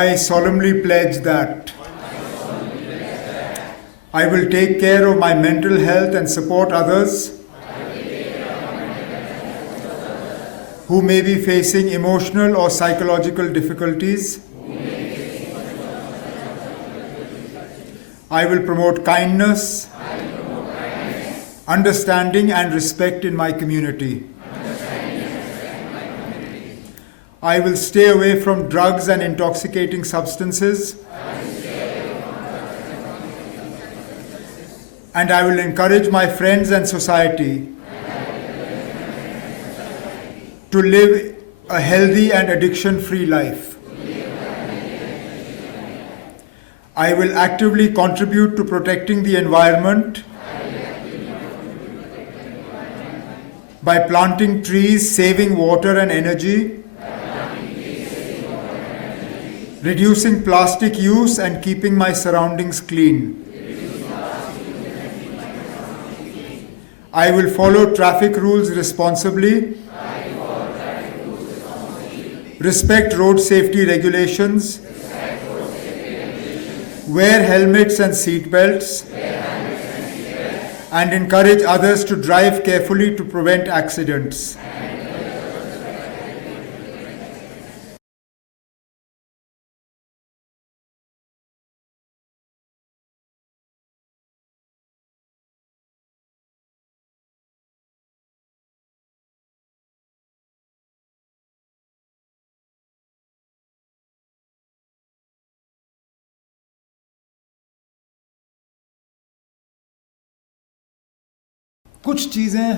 I solemnly pledge that I will take care of my mental health and support others who may be facing emotional or psychological difficulties. I will promote kindness, understanding and respect in my community. I will stay away from drugs and intoxicating substances. And I will encourage my friends and society to live a healthy and addiction-free life. I will actively contribute to protecting the environment by planting trees, saving water and energy, reducing plastic use and keeping my surroundings clean. I will follow traffic rules responsibly, respect road safety regulations, wear helmets and seat belts, and encourage others to drive carefully to prevent accidents. कुछ चीज़ें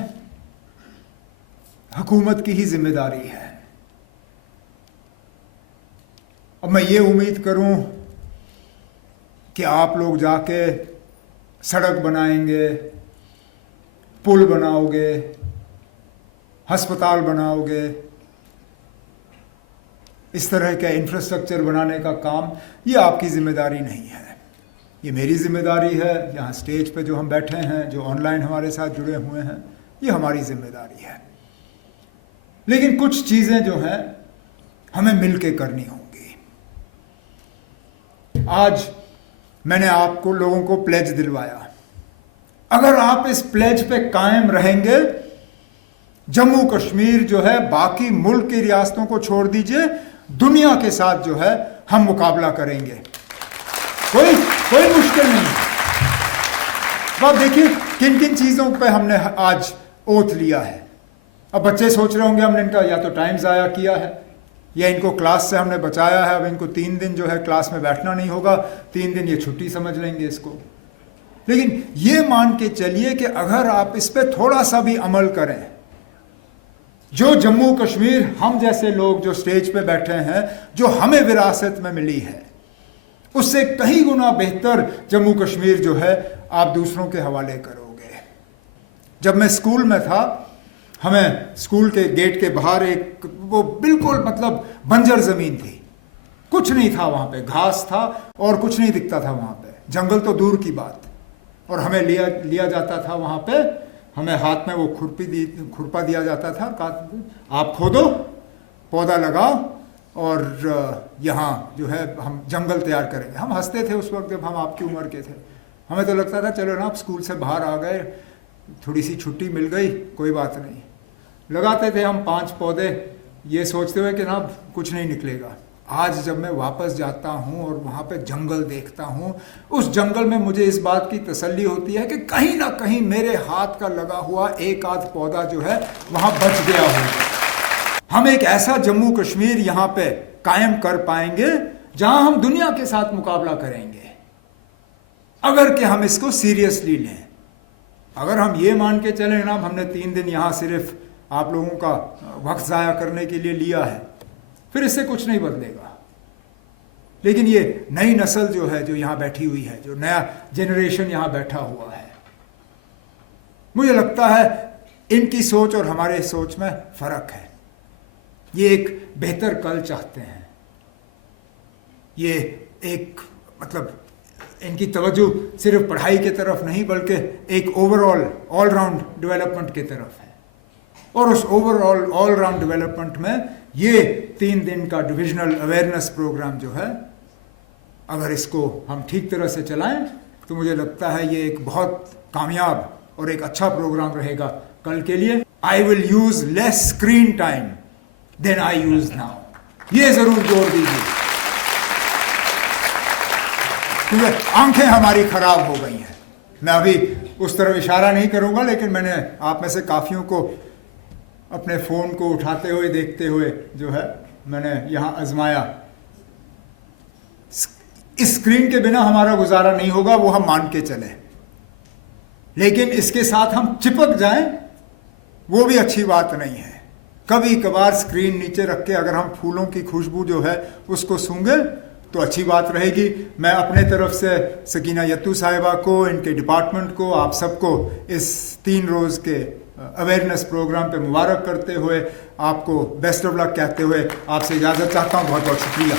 हुकूमत की ही जिम्मेदारी है। अब मैं ये उम्मीद करूं कि आप लोग जाके सड़क बनाएंगे, पुल बनाओगे, अस्पताल बनाओगे, इस तरह के इंफ्रास्ट्रक्चर बनाने का काम, ये आपकी जिम्मेदारी नहीं है, ये मेरी जिम्मेदारी है। यहाँ स्टेज पे जो हम बैठे हैं, जो ऑनलाइन हमारे साथ जुड़े हुए हैं, ये हमारी जिम्मेदारी है। लेकिन कुछ चीज़ें जो हैं हमें मिलके करनी होंगी। आज मैंने आपको लोगों को प्लेज दिलवाया, अगर आप इस प्लेज पे कायम रहेंगे, जम्मू कश्मीर जो है बाकी मुल्क की रियासतों को छोड़ दीजिए, दुनिया के साथ जो है हम मुकाबला करेंगे। कोई मुश्किल नहीं। अब देखिए किन किन चीज़ों पे हमने आज ओथ लिया है। अब बच्चे सोच रहे होंगे हमने इनका या तो टाइम ज़ाया किया है या इनको क्लास से हमने बचाया है, अब इनको 3 दिन जो है क्लास में बैठना नहीं होगा, 3 दिन ये छुट्टी समझ लेंगे इसको। लेकिन ये मान के चलिए कि अगर आप इस पे थोड़ा सा भी अमल करें, जो जम्मू कश्मीर हम जैसे लोग जो स्टेज पे बैठे हैं, जो हमें विरासत में मिली है, उससे कई गुना बेहतर जम्मू कश्मीर जो है आप दूसरों के हवाले करोगे। जब मैं स्कूल में था, हमें स्कूल के गेट के बाहर एक वो बिल्कुल मतलब बंजर ज़मीन थी, कुछ नहीं था वहाँ पे, घास था और कुछ नहीं दिखता था वहाँ पे, जंगल तो दूर की बात। और हमें लिया जाता था वहाँ पे, हमें हाथ में वो खुरपा दिया जाता था, आप खोदो, पौधा लगाओ और यहाँ जो है हम जंगल तैयार करेंगे। हम हंसते थे उस वक्त जब हम आपकी उम्र के थे, हमें तो लगता था चलो ना आप स्कूल से बाहर आ गए, थोड़ी सी छुट्टी मिल गई, कोई बात नहीं। लगाते थे हम 5 पौधे, ये सोचते हुए कि ना कुछ नहीं निकलेगा। आज जब मैं वापस जाता हूँ और वहाँ पे जंगल देखता हूँ, उस जंगल में मुझे इस बात की तसल्ली होती है कि कहीं ना कहीं मेरे हाथ का लगा हुआ एक आध पौधा जो है वहाँ बच गया होगा। हम एक ऐसा जम्मू कश्मीर यहाँ पे कायम कर पाएंगे जहाँ हम दुनिया के साथ मुकाबला करेंगे, अगर कि हम इसको सीरियसली लें। अगर हम ये मान के चलें ना हमने 3 दिन यहाँ सिर्फ आप लोगों का वक्त ज़ाया करने के लिए लिया है, फिर इससे कुछ नहीं बदलेगा। लेकिन ये नई नस्ल जो है, जो यहाँ बैठी हुई है, जो नया जनरेशन यहाँ बैठा हुआ है, मुझे लगता है इनकी सोच और हमारे सोच में फ़र्क है। ये एक बेहतर कल चाहते हैं, ये एक मतलब इनकी तवज्जो सिर्फ पढ़ाई की तरफ नहीं बल्कि एक ओवरऑल ऑल राउंड डेवलपमेंट की तरफ है। और उस ओवरऑल ऑल राउंड डेवलपमेंट में ये 3 दिन का डिविजनल अवेयरनेस प्रोग्राम जो है अगर इसको हम ठीक तरह से चलाएं तो मुझे लगता है ये एक बहुत कामयाब और एक अच्छा प्रोग्राम रहेगा कल के लिए। I will use less screen time then I use now, ये जरूर जोर दीजिए, क्योंकि आंखें हमारी खराब हो गई हैं। मैं अभी उस तरफ इशारा नहीं करूंगा, लेकिन मैंने आप में से काफियों को अपने फोन को उठाते हुए देखते हुए जो है मैंने यहाँ आजमाया। इस स्क्रीन के बिना हमारा गुजारा नहीं होगा, वो हम मान के चले, लेकिन इसके साथ हम चिपक जाएं वो भी अच्छी बात नहीं है। कभी कभार स्क्रीन नीचे रख के अगर हम फूलों की खुशबू जो है उसको सूंघे तो अच्छी बात रहेगी। मैं अपने तरफ से सकीना यत्तू साहिबा को, इनके डिपार्टमेंट को, आप सबको इस 3 रोज़ के अवेयरनेस प्रोग्राम पे मुबारक करते हुए आपको बेस्ट ऑफ लक कहते हुए आपसे इजाज़त चाहता हूँ। बहुत बहुत शुक्रिया।